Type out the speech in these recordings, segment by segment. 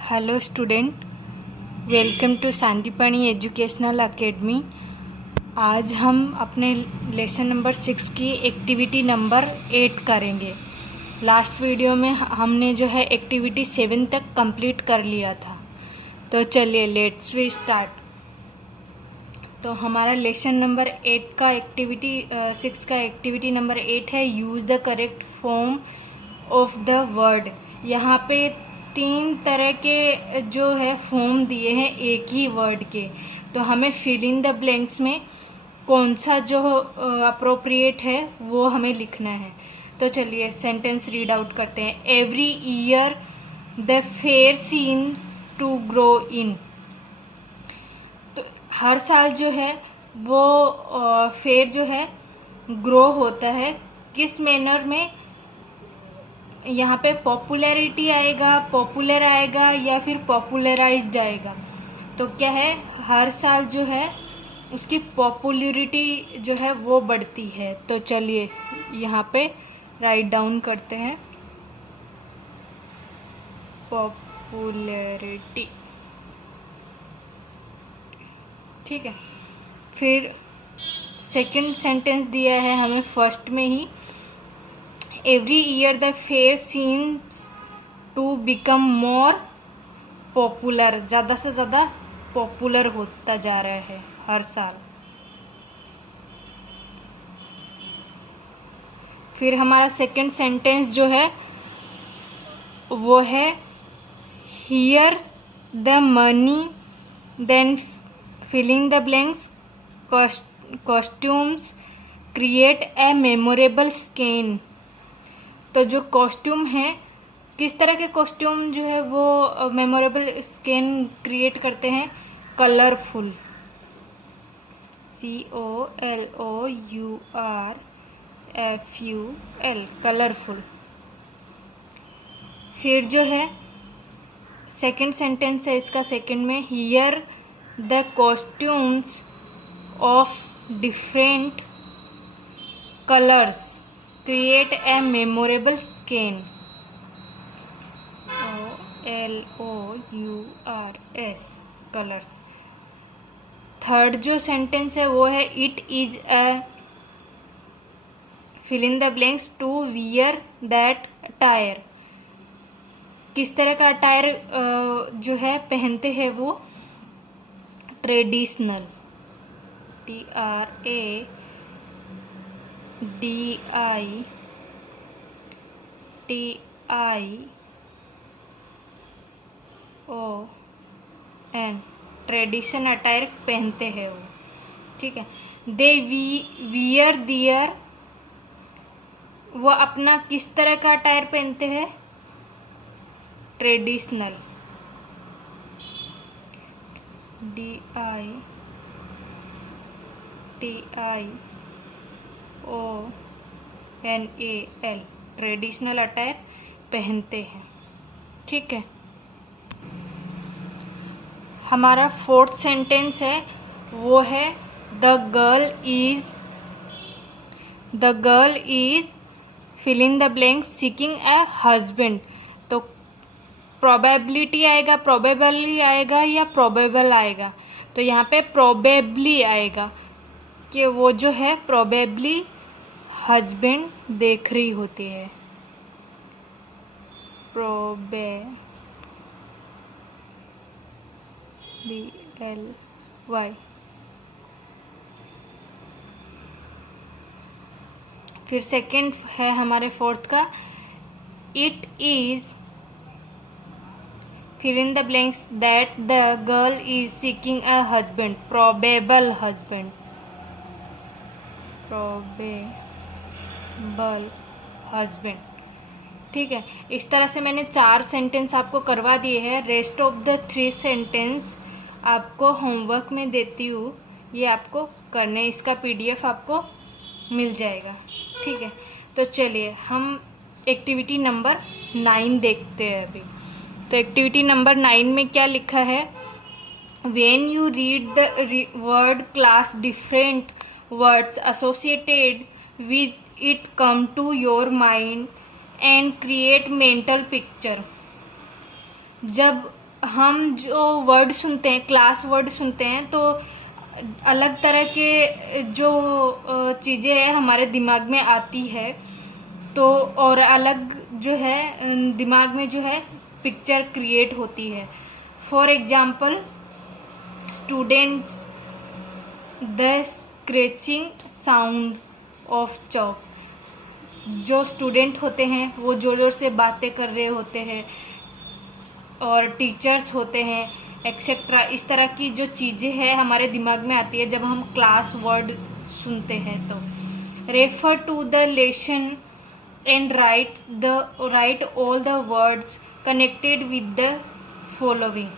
Hello student, welcome to Sandipani educational academy. आज हम अपने लेसन नंबर 6 की एक्टिविटी नंबर 8 करेंगे। लास्ट वीडियो में हमने जो है एक्टिविटी 7 तक कंप्लीट कर लिया था। तो चलिए लेट्स वी स्टार्ट। तो हमारा लेसन नंबर 8 का एक्टिविटी 6 का एक्टिविटी नंबर 8 है use the correct form of the word. यहाँ पे 3 तरह के जो है फॉर्म दिए हैं एक ही वर्ड के, तो हमें फिल इन द ब्लैंक्स में कौन सा जो अप्रोप्रिएट है वो हमें लिखना है। तो चलिए सेंटेंस रीड आउट करते हैं। Every year the fair seems to grow in. तो हर साल जो है वो फेयर जो है ग्रो होता है। किस मैनर में? यहाँ पे पॉपुलैरिटी आएगा, पॉपुलर आएगा या फिर पॉपुलराइज्ड आएगा। तो क्या है, हर साल जो है उसकी पॉपुलैरिटी जो है वो बढ़ती है। तो चलिए यहाँ पे राइट डाउन करते हैं पॉपुलैरिटी। ठीक है, फिर सेकंड सेंटेंस दिया है हमें फर्स्ट में ही। Every year the fair seems to become more popular. ज़्यादा से ज़्यादा पॉपुलर होता जा रहा है हर साल। फिर हमारा सेकंड सेंटेंस जो है वो है here the money then filling the blanks costumes create a memorable scene. तो जो कॉस्ट्यूम है, किस तरह के कॉस्ट्यूम जो है वो मेमोरेबल स्केन क्रिएट करते हैं? Colourful, COLOURFUL, colourful. फिर जो है सेकंड सेंटेंस है इसका सेकंड में, here the costumes of different colours create a memorable scene. OLOURS, colours. Third जो सेंटेंस है वो है it is a fill in the blanks to wear that attire. किस तरह का अटायर जो है पहनते हैं वो? ट्रेडिशनल, TRADITION, ट्रेडिशन अटायर पहनते हैं वो। ठीक है, दे वियर दियर, वो अपना किस तरह का अटायर पहनते हैं? ट्रेडिशनल, DITIONAL, ट्रेडिशनल अटायर पहनते हैं। ठीक है, हमारा फोर्थ सेंटेंस है वो है the girl is fill in the blank seeking a husband. तो प्रोबेबिलिटी आएगा, प्रोबेबली आएगा या प्रोबेबल आएगा? तो यहाँ पे प्रोबेबली आएगा कि वो जो है प्रोबेबली हस्बैंड देख रही होती है। BLY। फिर सेकंड है हमारे फोर्थ का, it is fill in the blanks that the girl is seeking a husband, probable husband. ठीक है, इस तरह से मैंने 4 सेंटेंस आपको करवा दिए हैं। रेस्ट ऑफ द 3 सेंटेंस आपको होमवर्क में देती हूँ, ये आपको करने, इसका PDF आपको मिल जाएगा। ठीक है, तो चलिए हम एक्टिविटी नंबर 9 देखते हैं अभी। तो एक्टिविटी नंबर 9 में क्या लिखा है? When you read the word class different words associated with it come to your mind and create mental picture. जब हम जो वर्ड सुनते हैं, क्लास वर्ड सुनते हैं, तो अलग तरह के जो चीज़ें हैं हमारे दिमाग में आती है, तो और अलग जो है दिमाग में जो है पिक्चर क्रिएट होती है। For example, students the scratching sound of chalk. जो स्टूडेंट होते हैं वो ज़ोर ज़ोर से बातें कर रहे होते हैं, और टीचर्स होते हैं एक्सेट्रा। इस तरह की जो चीज़ें हैं हमारे दिमाग में आती है जब हम क्लास वर्ड सुनते हैं। तो refer to the lesson and write all the words connected with the following.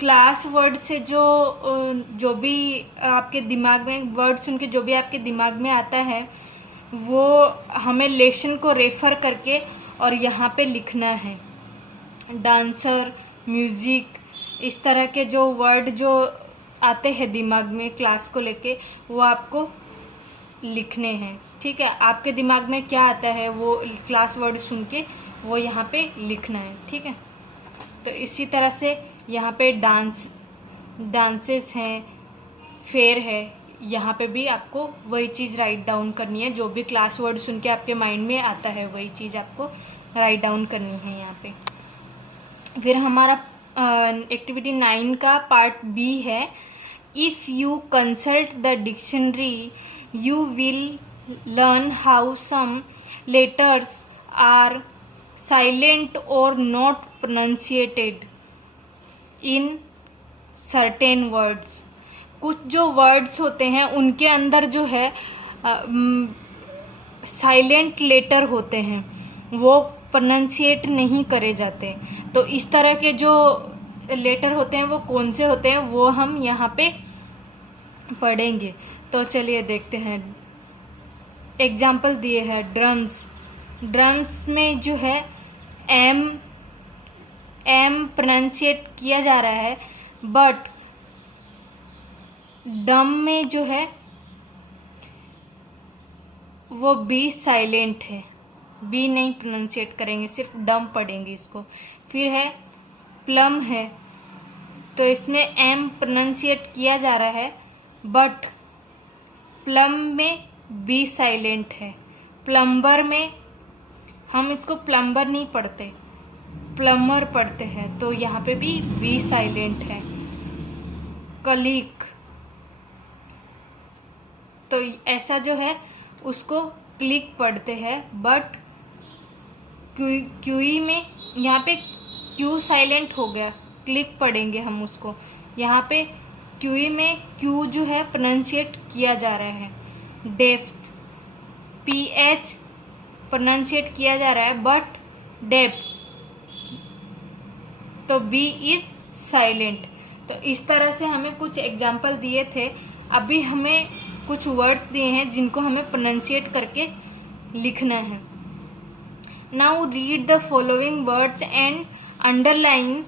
Class word से जो भी आपके दिमाग में वर्ड सुन के जो भी आपके दिमाग में आता है वो हमें लेसन को रेफर करके और यहाँ पे लिखना है। डांसर, म्यूज़िक, इस तरह के जो वर्ड जो आते हैं दिमाग में क्लास को लेके वो आपको लिखने हैं। ठीक है, आपके दिमाग में क्या आता है वो क्लास वर्ड सुन के वो यहाँ पे लिखना है। ठीक है, तो इसी तरह से यहाँ पे डांसेस हैं, फेयर है, यहाँ पे भी आपको वही चीज़ राइट डाउन करनी है। जो भी क्लास वर्ड सुन के आपके माइंड में आता है वही चीज़ आपको राइट डाउन करनी है यहाँ पे। फिर हमारा एक्टिविटी 9 का पार्ट बी है। If you consult the dictionary you will learn how some letters are silent और not pronunciated in certain words. कुछ जो वर्ड्स होते हैं उनके अंदर जो है साइलेंट लेटर होते हैं, वो प्रोनाउंसिएट नहीं करे जाते। तो इस तरह के जो लेटर होते हैं वो कौन से होते हैं वो हम यहाँ पे पढ़ेंगे। तो चलिए देखते हैं। एग्जाम्पल दिए हैं ड्रम्स। ड्रम्स में जो है एम प्रोनाउंसिएट किया जा रहा है, बट डम में जो है वो बी साइलेंट है, बी नहीं प्रोनाउंसिएट करेंगे, सिर्फ डम पढ़ेंगे इसको। फिर है प्लम है, तो इसमें एम प्रोनाउंसिएट किया जा रहा है, बट प्लम में बी साइलेंट है। प्लम्बर में हम इसको प्लम्बर नहीं पढ़ते, प्लम्बर पढ़ते हैं, तो यहाँ पे भी बी साइलेंट है। कलीक, तो ऐसा जो है उसको क्लिक पढ़ते हैं, बट क्यूई में यहाँ पे क्यू साइलेंट हो गया, क्लिक पढ़ेंगे हम उसको। यहाँ पे क्यूई में क्यू जो है प्रोनाउंसिएट किया जा रहा है। डेफ्ट, PH प्रोनाउंसिएट किया जा रहा है, बट डेप्थ, तो बी इज साइलेंट। तो इस तरह से हमें कुछ एग्जाम्पल दिए थे। अभी हमें कुछ वर्ड्स दिए हैं जिनको हमें प्रोनाउंसिएट करके लिखना है। Now read the following words and underline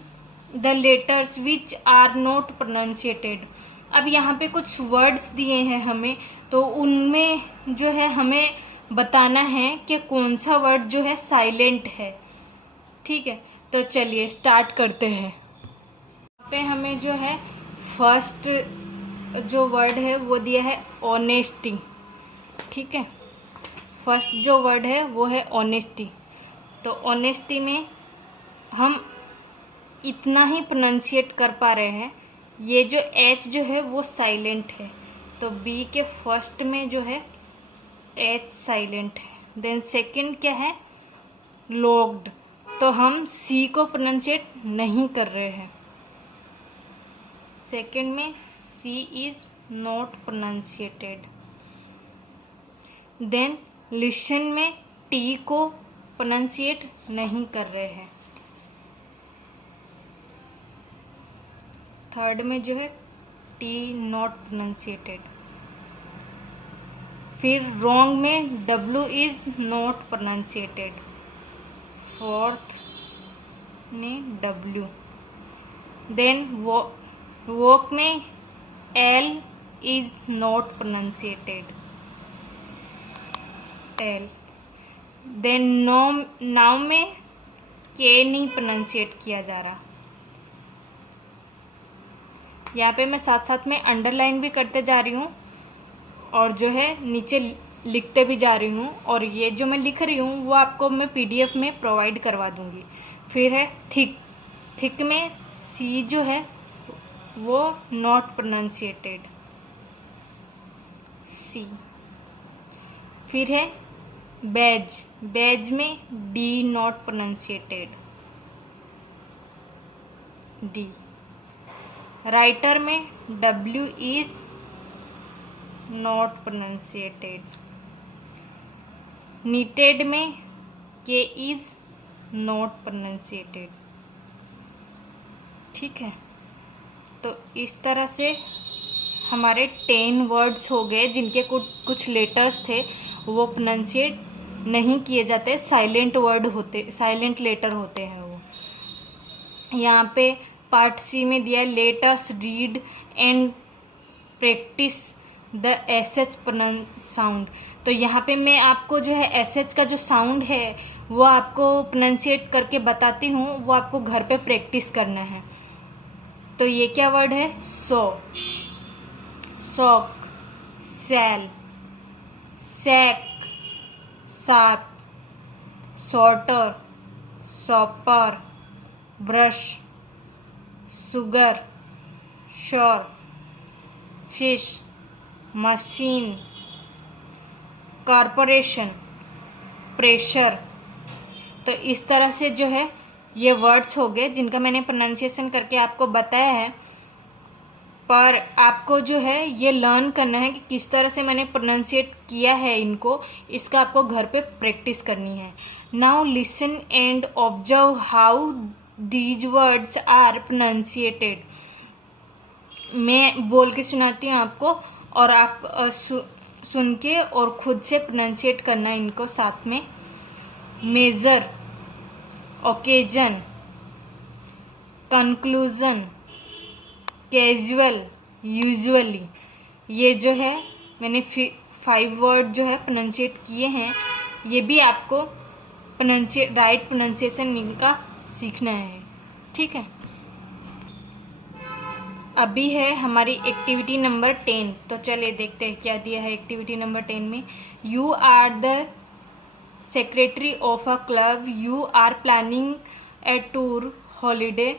the letters which are not pronunciated. अब यहाँ पे कुछ वर्ड्स दिए हैं हमें, तो उनमें जो है हमें बताना है कि कौन सा वर्ड जो है साइलेंट है। ठीक है, तो चलिए स्टार्ट करते हैं। यहाँ पे हमें जो है फर्स्ट जो वर्ड है वो दिया है ऑनेस्टी। ठीक है, फर्स्ट जो वर्ड है वो है ऑनेस्टी। तो ऑनेस्टी में हम इतना ही प्रोनाउंसिएट कर पा रहे हैं, ये जो एच जो है वो साइलेंट है, तो बी के फर्स्ट में जो है एच साइलेंट है। देन सेकंड क्या है, लॉक्ड, तो हम सी को प्रोनाउंसिएट नहीं कर रहे हैं। सेकंड में सी इज नॉट प्रोनाउंसिएटेड। देन लिसन में टी को प्रोनाउंसिएट नहीं कर रहे हैं। थर्ड में जो है टी नॉट प्रोनाउंसिएटेड। फिर रॉन्ग में W is not pronunciated. Fourth में डब्ल्यू। देन वॉक में L is not pronunciated, L. Then now में के नहीं प्रोनाउंसिएट किया जा रहा, यहाँ पे मैं साथ साथ में अंडरलाइन भी करते जा रही हूँ और जो है नीचे लिखते भी जा रही हूँ, और ये जो मैं लिख रही हूँ वो आपको मैं PDF में प्रोवाइड करवा दूँगी। फिर है थिक। थिक में सी जो है वो नॉट प्रोनाउंसिएटेड, सी। फिर है बैज। बैज में डी नॉट प्रोनाउंसिएटेड, डी। राइटर में W इज नॉट प्रोनाउंसिएटेड। नीटेड में K इज नॉट प्रोनाउंसिएटेड। ठीक है, तो इस तरह से हमारे 10 वर्ड्स हो गए जिनके कुछ लेटर्स थे वो प्रोनाउंसिएट नहीं किए जाते, साइलेंट वर्ड होते, साइलेंट लेटर होते हैं वो। यहाँ पे पार्ट सी में दिया है let us read and practice the SH sound. तो यहाँ पे मैं आपको जो है SH का जो साउंड है वो आपको प्रोनाउंसिएट करके बताती हूँ, वो आपको घर पे प्रैक्टिस करना है। तो ये क्या वर्ड है? So, sock, sell, sack, sap, sorter, supper, brush, sugar, sure, fish, machine, corporation, pressure. तो इस तरह से जो है ये वर्ड्स हो गए जिनका मैंने प्रोनाउंसिएशन करके आपको बताया है, पर आपको जो है ये लर्न करना है कि किस तरह से मैंने प्रोनाउंसिएट किया है इनको, इसका आपको घर पे प्रैक्टिस करनी है। Now listen and observe how these words are pronunciated. मैं बोल के सुनाती हूँ आपको और आप सुन के और खुद से प्रोनाउंसिएट करना इनको साथ में। Measure, occasion, conclusion, casual, usually. ये जो है मैंने 5 वर्ड जो है प्रोनाउंसिएट किए हैं, ये भी आपको राइट प्रोनाउंसिएशन इनका सीखना है। ठीक है, अभी है हमारी एक्टिविटी नंबर 10। तो चलिए देखते हैं क्या दिया है एक्टिविटी नंबर 10 में। You are the secretary of a club, you are planning a tour holiday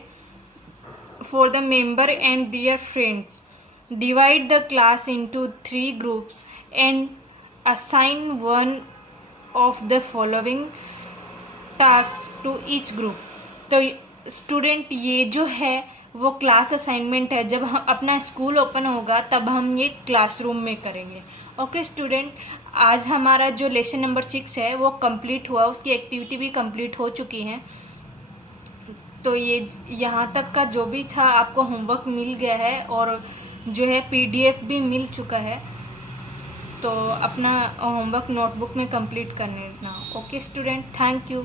for the member and their friends. Divide the class into 3 groups and assign one of the following tasks to each group. तो student ये जो है वो class assignment है, जब हम अपना school open होगा तब हम ये क्लासरूम में करेंगे। ओके स्टूडेंट, आज हमारा जो लेसन नंबर 6 है वो कंप्लीट हुआ, उसकी एक्टिविटी भी कंप्लीट हो चुकी है। तो ये यहाँ तक का जो भी था आपको होमवर्क मिल गया है और जो है PDF भी मिल चुका है। तो अपना होमवर्क नोटबुक में कंप्लीट करना। Okay student, thank you.